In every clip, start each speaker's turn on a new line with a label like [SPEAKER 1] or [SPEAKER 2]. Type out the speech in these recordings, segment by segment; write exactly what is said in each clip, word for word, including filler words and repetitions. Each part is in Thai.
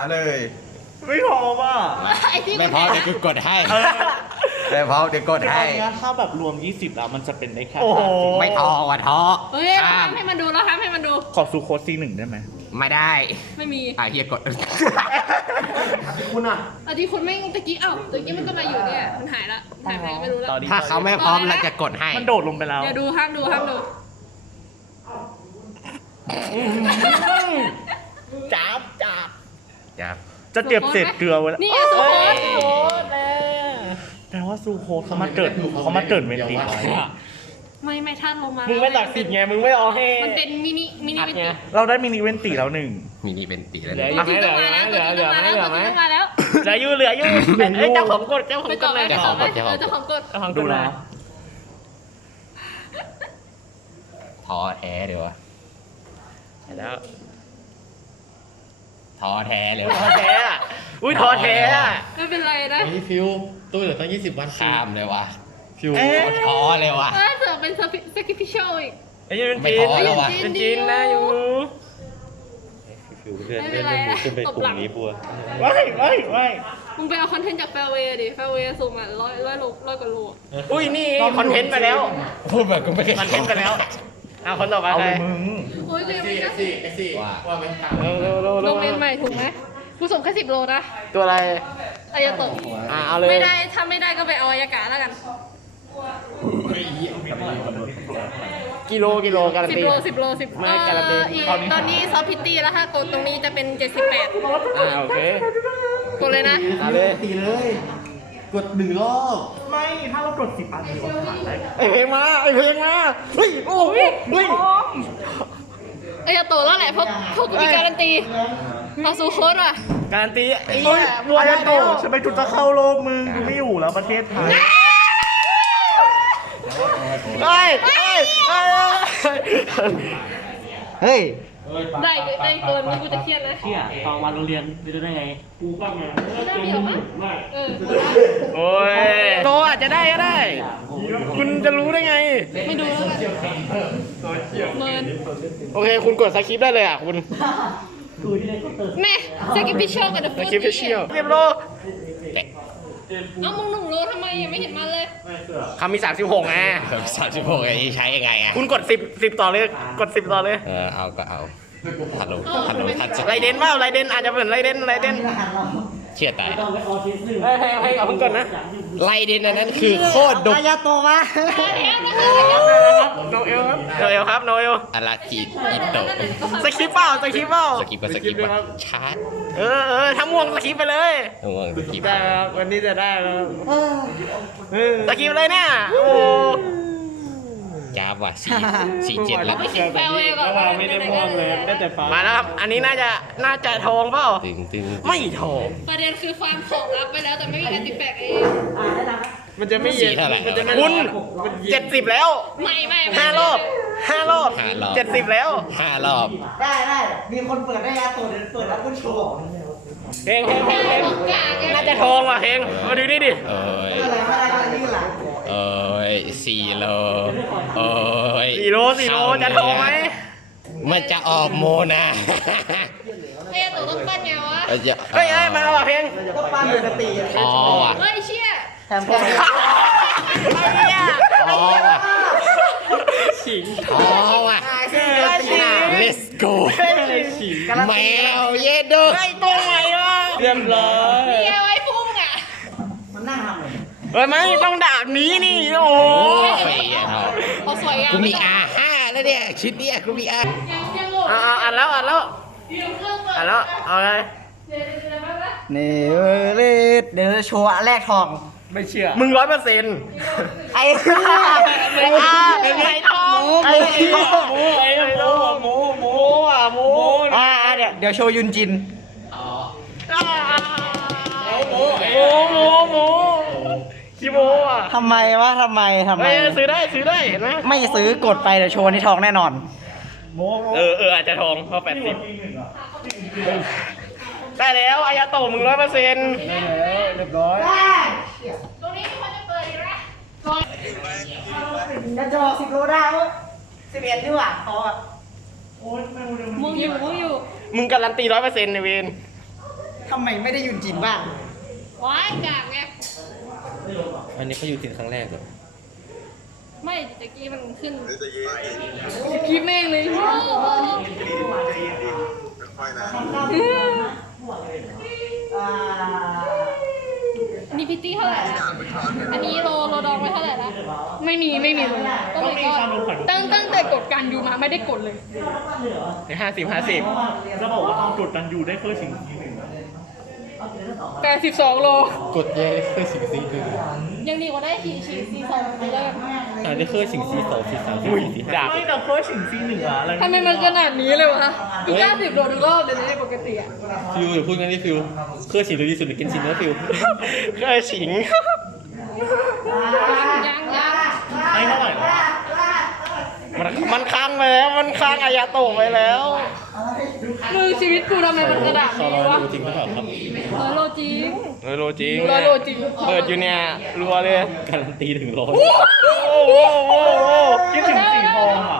[SPEAKER 1] เลย
[SPEAKER 2] ไม่พอป่ะ
[SPEAKER 3] ไม่พอเดี๋ยวกูกดให้
[SPEAKER 1] ไม่พอเดี๋ยวกดให้
[SPEAKER 2] ถ้าแบบรวมยี่สิบแล้วมันจะเป็นได้แค่
[SPEAKER 3] ไม่ท้อว่ะท้อ
[SPEAKER 4] เฮ้ยทำให้มันดูแล้วทำให้มันดู
[SPEAKER 2] ขอซูโคซีหนึ่งได้ไหม
[SPEAKER 3] ไม่ได้
[SPEAKER 4] ไม่มี
[SPEAKER 3] อ่ะเฮียกด
[SPEAKER 2] คุณอ่ะ
[SPEAKER 4] ตอนที่คุณไม่ตะกี้เอ้าตะกี้มันก็มาอยู่เนี่ยมันหายละหายไปไม่รู้แล้ว
[SPEAKER 3] ถ้าเขาไม่พร้อมเราจะกดให้
[SPEAKER 2] มันโดดลงไปแล้ว
[SPEAKER 4] อย่าดูห้ามดูห้ามดู
[SPEAKER 2] จับจับ
[SPEAKER 3] จับ
[SPEAKER 2] จะเก็บเศษเกลือไว้
[SPEAKER 4] นี่ไงซูโคส
[SPEAKER 2] แปลว่าซูโคสเขามาเกิดเขามาเกิดเวนตี
[SPEAKER 4] ไม่ไม่ท่านลงมา
[SPEAKER 2] มึงไม่ตักสิทธิ์ไงมึงไม่เอาให้
[SPEAKER 4] มันเป็นมินิมินิเวนตี
[SPEAKER 2] เราได้มินิเวนตีแล้วหนึ่ง
[SPEAKER 3] มินิเวนตีแล้ว
[SPEAKER 4] เหลือเหลือเหลือเหลือเหลือเหลือเหลือมาแล้ว
[SPEAKER 2] เหลืออยู่เหลืออยู่เอ้ยเจ้าของกดเจ้าของกดเลย
[SPEAKER 3] เจ้าของกดเจ้าของกด
[SPEAKER 4] เจ้าของกด
[SPEAKER 2] เจ้าของดูนะ
[SPEAKER 3] ท้อแท้เดี๋ยว
[SPEAKER 2] แล้ว
[SPEAKER 3] ท้อแท้เลย
[SPEAKER 2] ท้อแท้อ่ะอุ้ยท้อแท้อ่ะ
[SPEAKER 4] ไม่เป็นไรนะ
[SPEAKER 5] นี่ฟิวตู้เหลือตั้งยี่สิบวัน
[SPEAKER 3] ข้ามเลยว่ะ
[SPEAKER 5] ฟิว
[SPEAKER 3] ท้อเลยว่ะ
[SPEAKER 4] เออเสือเป็นสกิปพิชลอีก
[SPEAKER 2] ไอ้ยังเป็นจีนเป็นจีนนะอยู่
[SPEAKER 5] ฟิวเลื่อนเลื่อนเลื่อนขึ้นไปกลุ่มนี้บัว
[SPEAKER 2] ไม่ไม่ไม่
[SPEAKER 4] มึงไปเอาคอนเทนต์จากแฟร์เวย์ดิแฟร์เวย์ส่งมาร้อยร้อยโลร้อยกว่าโล
[SPEAKER 2] อุ้ยนี่คอนเทนต์ไปแล้ว
[SPEAKER 3] พูดแบบกูไม่
[SPEAKER 2] คอนเทนต์ไปแล้วเอาคนต่อไปใคร
[SPEAKER 4] มึงโอ้ยยังไม่ได้
[SPEAKER 5] สี่ไอ้สี่ว่าไม่ทำ
[SPEAKER 2] เร็วเร็วเร็ว
[SPEAKER 4] โรงเรียนใหม่ถูกไหมกูส่งแค่สิบโลนะ
[SPEAKER 2] ตัวอะไร
[SPEAKER 4] อายาโตะ
[SPEAKER 2] อ่าเอาเลย
[SPEAKER 4] ไม่ได้ถ้าไม่ได้ก็ไปเอาอายากะแล้วกัน
[SPEAKER 2] กิโลกิโลการันตี
[SPEAKER 4] สิบโลสิบโลสิบ
[SPEAKER 2] ไม่การันตี
[SPEAKER 4] ตอนนี้ซอฟพิตตี้แล้วถ้ากดตรงนี้จะเป็นเจ็ดสิบแปด
[SPEAKER 2] อ่าโอเค
[SPEAKER 4] กดเลยนะ
[SPEAKER 2] เอาเลย
[SPEAKER 5] ตีเลยกดหนึ่งรอบ
[SPEAKER 2] ไม่ถ้าเรากดสิบอันมีโอกาสได้ไอเพลงมาไอเพลงมาเฮ้ยโอ้ยเฮ้ย
[SPEAKER 4] อายาโตะแล้วแหละเพราะพวกกูมีการันตีเอาซูโค้ดว่ะ
[SPEAKER 2] การันตีไอ้บัวอายาโตะฉันไปจุดจะเข้าโลกมึงกูไม่อยู่แล้วประเทศไทยเฮ้ยเฮ้ยเฮ้ย
[SPEAKER 4] ได้ได้เกินกูจะเครียดนะ
[SPEAKER 2] เชี่ยตอนวันโรงเรียนไม่รู้ได้ไงกูก็ไง
[SPEAKER 4] ได้เดียวมั้งเออ
[SPEAKER 2] โอ้ยโตอาจจะได้ก็ได้คุณจะรู้ได้ไง
[SPEAKER 4] ไม่ดูแล้วเมิน
[SPEAKER 2] โอเคคุณกดสคริปต์ได้เลยอ่ะคุณ
[SPEAKER 4] แม่สกิปพิชเชลกับเดอะฟูด
[SPEAKER 2] สคริปต์พิชเชลเรียบโล
[SPEAKER 4] เอามึงหนุ่มโลทำไมยังไม่เห็นมันเลย
[SPEAKER 2] คำมีสามสิบหกไง
[SPEAKER 3] สามสิบหกไอ้ใช้ยังไงอ่ะ
[SPEAKER 2] คุณกดสิบสิบต่อเลยกดสิบต่อเลย
[SPEAKER 3] เออเอาก็เอาฮัลโหลฮัลโหลทัช
[SPEAKER 2] ไรเดนเปล่าไรเดนอาจจะเหมือนไรเดนไรเดน
[SPEAKER 3] เชื่อตาย
[SPEAKER 2] ให้ให้ให้เอาเพิ่งก่อนนะ
[SPEAKER 3] ไรเดนอันนั้นคือโคตรดุ
[SPEAKER 2] อายาโตมาโนเอลครับโนเอลครับโนเอล
[SPEAKER 3] อารากิอิโตะ
[SPEAKER 2] สคริปเปล่าสคริปเปล่า
[SPEAKER 3] สคริปก็สคริปชาร์จ
[SPEAKER 2] เออเออทั้งม่วงสคริปไปเลย
[SPEAKER 3] ทั้งม่วงสคริป
[SPEAKER 2] ได้ครับวันนี้จะได้แล้วสคริปเลยเนี่ยโอ้
[SPEAKER 3] จ้าว่ะสี่สี่เจ็ดแล้ว
[SPEAKER 4] ไม่คิดแปลว่า
[SPEAKER 2] ไม่ได้ม่วงเลยได้แต่ฟ้ามาแล้วครับอันนี้น่าจะน่าจะทองเปล่าไม่ทอง
[SPEAKER 4] ประเด็นคือฟาร์มของรับไปแล้วแต่ไม่มีแอนติแฟกเอง
[SPEAKER 2] มันจะไม่เย็นมันจะไม่คุณเจ็ดสิบแล้ว
[SPEAKER 4] ไม่ไม่
[SPEAKER 2] ห้ารอบห้ารอบเจ็ดสิบแล้ว
[SPEAKER 3] ห้ารอบ
[SPEAKER 1] ได้ได้มีคนเปิดได้ยาตัวเดี๋ยวเปิดแล้วคุณโชว์
[SPEAKER 2] เพลงเพลงเพลงเพลงน่าจะทองว่ะเพลงมาดูนี่ดิ
[SPEAKER 3] เอ้ยเอ้ยสี่โลเอ้ย
[SPEAKER 2] สี่โลสี่โลจะทองไหม
[SPEAKER 3] มันจะออกโมนา
[SPEAKER 4] เฮ้ยตัวต้องปั้นไงวะ
[SPEAKER 2] เฮ้ยเฮ้ยมาว่ะเพลง
[SPEAKER 1] ต้องปั้นเลยสติ
[SPEAKER 3] อ๋อว่ะ
[SPEAKER 4] เฮ้ยเชี่ย
[SPEAKER 1] แถมแค่
[SPEAKER 3] อ๋อว่ะ
[SPEAKER 2] ฉิง
[SPEAKER 3] อ๋อว่ะ let's go แมวเย็ดดู
[SPEAKER 2] ไอ้ตัวไหนวะเรียบร้อย
[SPEAKER 4] เรียไว้พุ่งอ่ะ
[SPEAKER 1] มันนั่งทำเลย
[SPEAKER 2] เฮ้ยไม่ต้องด่านี้นี่โอ้
[SPEAKER 3] ย
[SPEAKER 4] เอาสวยอ่ะ
[SPEAKER 3] กูมีอาห้าแล้วเนี่ยชิ้นเนี้ยกูมีอา
[SPEAKER 2] อ่าอ่านแล้วอ่านแล้วอ่านแล้วเอาเลย
[SPEAKER 1] นี่เลยเดี๋ยวโชว์แรกทอง
[SPEAKER 2] ไม่เชื่อมึงร้อยเปอร์เซ็นต์
[SPEAKER 1] ไอ้
[SPEAKER 2] ไอ้ไอ้ทองไอ้หมูไอ้หมูหมูหมูอ่ะหมู
[SPEAKER 1] อ่าเดี๋ยวเดี๋ยวโชว์ยุนจิน
[SPEAKER 2] หมูหมูหมูขี้โมอ่ะ
[SPEAKER 1] ทำไมวะทำไมทำไม
[SPEAKER 2] ซื้อได้ซื้อได้เห็นไหม
[SPEAKER 1] ไม่ซื้อกดไปเดี๋ยวโชว์นี่ทองแน่นอน
[SPEAKER 2] เออเอออาจจะทองเพราะแปดสิบได้แล้วอายาโตะมึงร้อยเปอร์เซ็นต์ได้แล้วเรียบร้อย
[SPEAKER 4] ตรงนี้มีคนจะเปิดอีกแล้ว
[SPEAKER 1] จะจอสิบโลได้วะสิบเอ็ดดีกว่าพอ
[SPEAKER 4] มึงอยู่มึงอยู่
[SPEAKER 2] มึงการันตีร้อยเปอร์เซ็นต์ในเวน
[SPEAKER 1] ทำไมไม่ได้ยุนจินบ้าง
[SPEAKER 4] ว้ายกากไง
[SPEAKER 5] อันนี้เขาอยู่ถึงครั้งแรกเหรอ
[SPEAKER 4] ไม่ตะกี้มันขึ้นคลิปแม่งเลยโอ้โหอันนี้พิตตี้เท่าไหร่ละอันนี้โลโลดองไปเท่าไหร่ละไม่มีไม่มีเลยต้องมีตั้งตั้งแต่กดการยูมาไม่ได้กดเลย
[SPEAKER 2] ในห้าสิบห้าสิบ
[SPEAKER 6] จะบอกว่าเอากดดันยูได้เพื่อสิ่งที่หนึ่ง
[SPEAKER 4] แปดสิบสองโล
[SPEAKER 5] กดแย่เคยสิงซีหนึ่ง
[SPEAKER 4] ยังดีกว่าได้ขี่ชีซีสองไปเลย
[SPEAKER 5] อ่าได้เคยสิงซีสองซีสามซีสี่ซีห้า
[SPEAKER 6] ไม่แต่เพื่อสิ่งที่หนึ่งอะอะไร
[SPEAKER 4] ทำไมมันขนาดนี้เลยวะกูเก้าสิบโลทุกรอบเลยนะปกติอะ
[SPEAKER 5] ฟิวอย่าพูดงั้นดิฟิวเคยสิงดีสุดหรือกินสิงนะฟิว
[SPEAKER 2] เคยสิง
[SPEAKER 4] ยังยัง
[SPEAKER 6] ให้เท่าไหร่นะ
[SPEAKER 2] มันมันค้างไปแล้วมันค้างอายาโตะไปแล้ว
[SPEAKER 4] มือชีวิตกูทำไมมันขนาด
[SPEAKER 5] เขา
[SPEAKER 4] นี้
[SPEAKER 5] รอ
[SPEAKER 4] วะ
[SPEAKER 5] ดูจริงหรือเปล่าครับ
[SPEAKER 4] ร้อยโลจริง
[SPEAKER 2] ร้อยโลจริง
[SPEAKER 4] ร้อยโลจริง
[SPEAKER 2] เปิดอยู่เนี่ยรัวเลย
[SPEAKER 5] การันตีถึงร้อย
[SPEAKER 2] โอ้โหโอ้โห
[SPEAKER 6] คิดถึงสีทองอ่ะ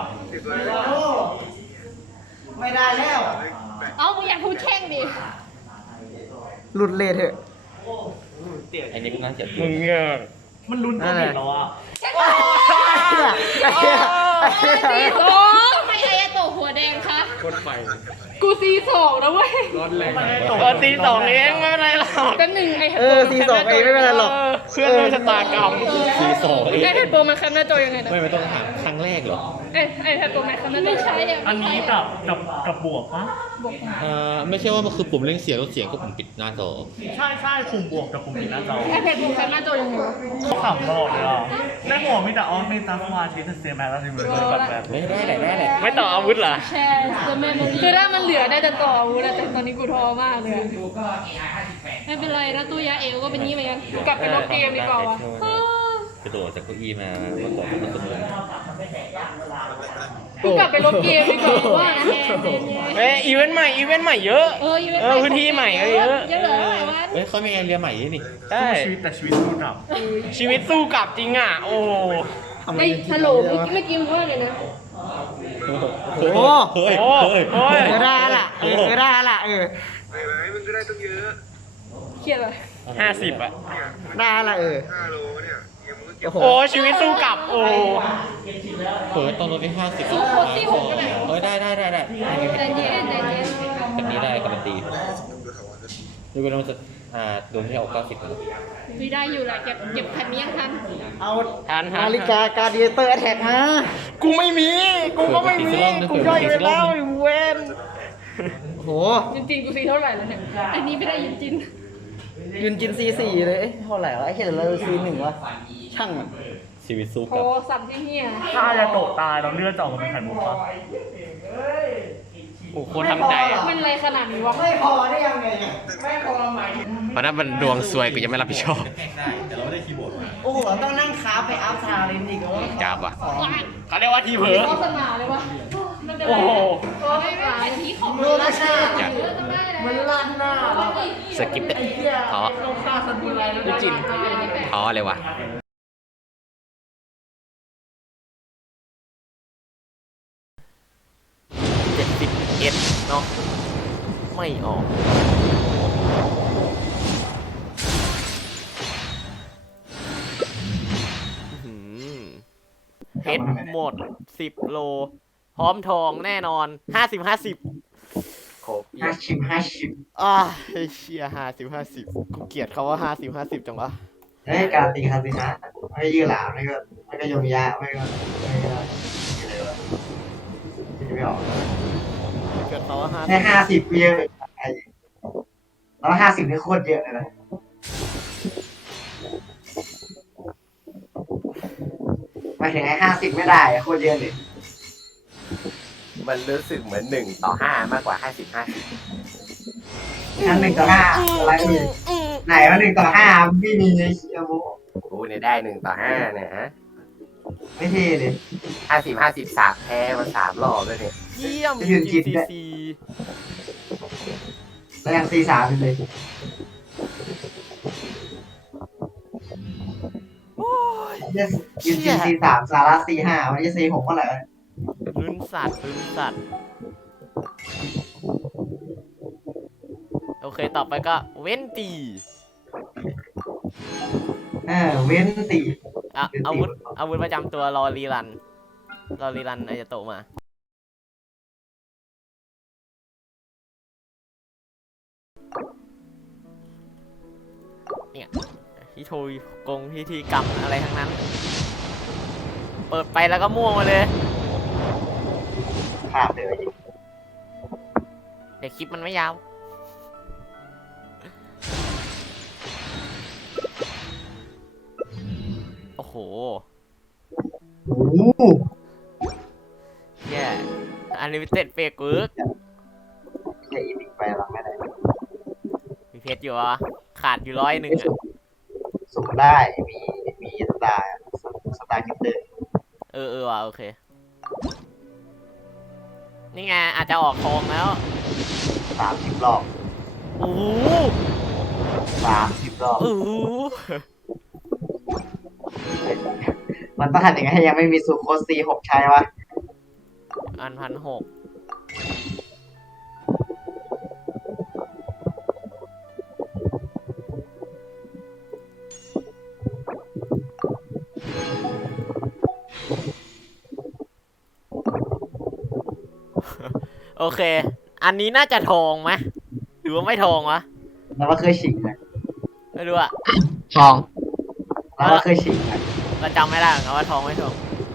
[SPEAKER 1] ไม่ได้แล้ว
[SPEAKER 4] เอ้ามึงอยากพูดแช่งดิ
[SPEAKER 1] หลุดเลยเถอะ
[SPEAKER 5] อันนี้ก็น่าจะ
[SPEAKER 2] มึงเนี่ย
[SPEAKER 6] มันลุ้นตัวเด็ดแล้วอ่ะ
[SPEAKER 4] ซีสองทำไมอายาโตะหัวแดงคะ
[SPEAKER 5] กดไฟ
[SPEAKER 4] กูซีสองนะเว้ย
[SPEAKER 5] ร้อนแรง
[SPEAKER 2] เออตีสองเองไม่เป็นไรหรอก
[SPEAKER 4] กันหนึ่งไอ้
[SPEAKER 1] เออซีสองเองไม่เป็นไรหรอก
[SPEAKER 2] เพื่อนร่วมชะตากรรม
[SPEAKER 5] ซีสองเอง
[SPEAKER 4] ไอแพดโปรมันแคปหน้าจอยังไงนะ
[SPEAKER 5] ไม่ไม่ต้องถามครั้งแรกเหรอ
[SPEAKER 4] ไอไอแพดโปรมันแคปหน้าจอไม่ใช่อะ
[SPEAKER 6] อันนี้กับกับกับบวกปะ
[SPEAKER 5] อ่าไม่ใช่ว่ามันคือปุ่มเร่งเสียงลดเสียงก็ปุ่มปิดหน้าจอ
[SPEAKER 6] ใช่ใช่คุมบวกกับคุมปิดหน้าจอ
[SPEAKER 4] ไอแพดโปรแคปหน้าจอยังไงวะ
[SPEAKER 6] เขาขำตลอดเลยอ่ะในหัวมีแต่ออนเมตาฟาชีสเซมแมแล้วที่มือเลยแบบแบบ
[SPEAKER 5] ไม่ได้แหละได้แหละ
[SPEAKER 2] ไม่ต่ออาวุธเหรอ
[SPEAKER 4] แชร์เดอะแมมโมรี่คือถ้ามันเหลือได้แต่ต่ออาวุธอะแต่ตอนนี้กูท้อมากเลยอะไม่เป็นไรนะตัวยาเอวก็เป็นนี้เหมือนกันกลับไปลบเกมดีกว่าวะ
[SPEAKER 5] กระโดดจากเก้าอี้มาเมื่อก่อนมันสนุก
[SPEAKER 4] กูกลับไปลบเกมดีกว่าว่านะแฮนเดนเนี่ย
[SPEAKER 2] เอ้ยอีเวนต์ใหม่อีเวนต์ใหม่เยอะ
[SPEAKER 4] เออ
[SPEAKER 2] เออพื้นที่ใหม่ก็เยอะ
[SPEAKER 4] เยอะเหรอหลายวัน
[SPEAKER 5] เฮ้ยเขามีแอเรียใหม่ด้วยนี่
[SPEAKER 2] ใช่
[SPEAKER 6] ชีวิตแต่ชีวิตสู้กลับ
[SPEAKER 2] ชีวิตสู้กลับจริงอ่ะ โอ้
[SPEAKER 4] ไอ้ฮัลโหลเมื่อกี้เมื่อกี้มึงว่าเลยนะ
[SPEAKER 5] โอ้เฮ้ย
[SPEAKER 2] โอ้
[SPEAKER 5] เฮ้ย
[SPEAKER 2] โอ้ย
[SPEAKER 1] เออได้ละเออเออได้ละเออ
[SPEAKER 4] เครียดเลย
[SPEAKER 2] ห้าสิบอ่ะ
[SPEAKER 1] ได้ละเออโอ้โห
[SPEAKER 2] โอ้ชีวิตสู้กลับ โอ้
[SPEAKER 5] เปิดตอนรถที่ห้าสิบ
[SPEAKER 4] สู้โคตรซี่หกก็ได้
[SPEAKER 5] เอ้ยได้ได้ได้ได้
[SPEAKER 4] ใจเย็นใจเย็น
[SPEAKER 5] แบบนี้ได้การันตีดูกันว่าจะอ่าโดนที่เอาเก้าสิบแล้ว
[SPEAKER 4] มีได้อยู่แหละเก็บเก็บแผ่นนี้ยังทัน
[SPEAKER 1] เอา
[SPEAKER 2] ทันทัน
[SPEAKER 1] นาฬิกาการดิเตอร์แท็กมา
[SPEAKER 2] กูไม่มี กูก็ไม่มี กูย่อยไปแล้วไอ้เวน
[SPEAKER 1] โอ้โห
[SPEAKER 4] จริงๆกูซีเท่าไหร่แล้วเนี่ยอันนี้ไม่ได้ยินจิน
[SPEAKER 1] ยุนจินซีสี่เลยเอ๊ะเท่าไหร่วะไอ้เหี้ยเราซีหนึ่งวะช่างมัน
[SPEAKER 5] ชีวิตสู้
[SPEAKER 4] โท
[SPEAKER 5] กับ
[SPEAKER 4] รศัพท์ที่เฮีย
[SPEAKER 6] ถ้าจะโตตายเราเลือดจะออกมาเป็นไข่มุกปะ
[SPEAKER 2] โอ้โคตรทำใจอ่ะ
[SPEAKER 4] มันอะไรขนาดนี้วะ
[SPEAKER 1] ไม่พอได้ยังไงไม่พอไหม
[SPEAKER 2] เพราะนั้นมันดวงซวยกูจะไม่รับผิดชอบ
[SPEAKER 1] โอ้โหต้องนั่งค้าไปอัพซาลินอีกแล้ว
[SPEAKER 2] จับอ่ะเขาเรียกว่าทีเผลอ
[SPEAKER 4] โฆษณาเลยวะมันเป็นอะ
[SPEAKER 2] โอ้
[SPEAKER 4] ไร
[SPEAKER 2] โห
[SPEAKER 4] โอ้ไม่ไม่อันนี้ของ
[SPEAKER 1] โลละชา
[SPEAKER 4] มันลั่นหน้า
[SPEAKER 2] สกิปเตท้อไม่จินท้อเลยวะ เจ็ดสิบเอ็ดเนาะ ไม่ออก เพชรหมดสิบโล พร้อมทองแน่นอนห้าสิบห้าสิบโคบ
[SPEAKER 1] ห้าสิบห้าสิบ
[SPEAKER 2] อ่าเชียห้าสิบห้าสิบกูเกลียดเขาว่าห้าสิบห้าสิบจังวะ
[SPEAKER 1] เฮ้ยการตีคาสินะไม่ยืดหลาไม่ก็ไม่ก็ยมยาไม่ก็ไม่ก็อะไรวะไม่ออก
[SPEAKER 2] เกิดเขาว่าห้า
[SPEAKER 1] แค่ห้าสิบเยอะไอ้แล้วห้าสิบนี่โคตรเยอะเลยนะหมายถึงไอ้ห้าสิบไม่ได้อะโคตรเยอะเลย
[SPEAKER 2] มันรู้สึกเหมือนหนึ่งต่อห้ามากกว่าห้าสิบห้าสิบ
[SPEAKER 1] อันหนึ่งต่อห้าอะไรนี่ไหนว่าหนึ่งต่อห้าพี่มีไอ้เชียโบ
[SPEAKER 2] กูเนี่ยได้หนึ่งต่อห้าเนี่ยฮะ
[SPEAKER 1] ไม่เท่เลย
[SPEAKER 2] ห้าสิบห้าสิบสามแพ้มาสามรอบแล้วเนี่ยเยี่ยม
[SPEAKER 1] ยืนกินด้วย
[SPEAKER 2] ซี
[SPEAKER 1] แล้วยังซีสามอยู่เลย เนี่ยยืนกินซีสามสาระซีห้าวันนี้ซีหกเมื่อไหร่วะ
[SPEAKER 2] ลุ้นสัตว์ลุ้นสัตว์โอเคต่อไปก็เว้นตี
[SPEAKER 1] เออเว้นตี
[SPEAKER 2] อ่ะอาวุธอาวุธประจำตัวรอรีรันรอรีรันอายาโตะมาเนี่ยฮิโทยกงพิธีกรรมอะไรทั้งนั้น เปิดไปแล้วก็ม่วงมาเลย
[SPEAKER 1] ข้ามเลย
[SPEAKER 2] เดี๋ยวคลิปมันไม่ยาว โอ้โห
[SPEAKER 1] โอ้โห
[SPEAKER 2] แย่อันลิมิเต็ดเฟกเวิร์ก
[SPEAKER 1] แค่อีพิกไปหลังไม่ได้
[SPEAKER 2] มีเพชรอยู่อ่ะขาดอยู่ร้อยหนึ่งอ่ะ
[SPEAKER 1] สุ่มได้มีมีสตาร์สตาร์คิปเตอร์
[SPEAKER 2] เออเออว่ะโอเค นี่ไงอาจจะออกทองแล้ว
[SPEAKER 1] สามสิบรอบ
[SPEAKER 2] โอ้โห
[SPEAKER 1] สามสิบรอบ
[SPEAKER 2] โอ้โห
[SPEAKER 1] มันต้องทำยังไงให้ยังไม่มีสูโคสซีหกใช้วะ
[SPEAKER 2] อันพันหกโอเค อันนี้น่าจะทองไหมหรือว่าไม่ทองวะ
[SPEAKER 1] แล้วก็เคยฉีกนะ
[SPEAKER 2] ไม่รู้อะ
[SPEAKER 3] ทอง
[SPEAKER 1] แล้วก็เคยฉีกนะ
[SPEAKER 2] เราจำไม่ได้เหมือนกันว่าทองไม่ทอง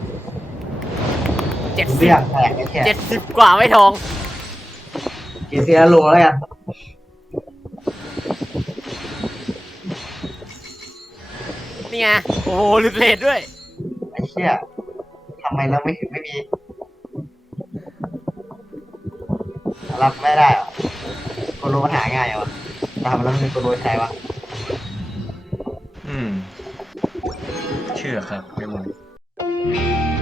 [SPEAKER 2] เจ็ดสิ
[SPEAKER 1] เรื่
[SPEAKER 2] บ
[SPEAKER 1] องแปลกแค่
[SPEAKER 2] เจ็ดสิบกว่าไม่ทอง
[SPEAKER 1] เกียร์เซียโลแล้วกัน
[SPEAKER 2] นี่ไง โอ้โหลุดเลทด้วย
[SPEAKER 1] ไอ้เชี่ยทำไมเราไม่ถึงไม่มีรับไม่ได้เหรอโกโลมันหาง่ายเหรอทำแล้วมันเป็นโกโลใช้วะ
[SPEAKER 6] อืม เชื่อครับไม่หมด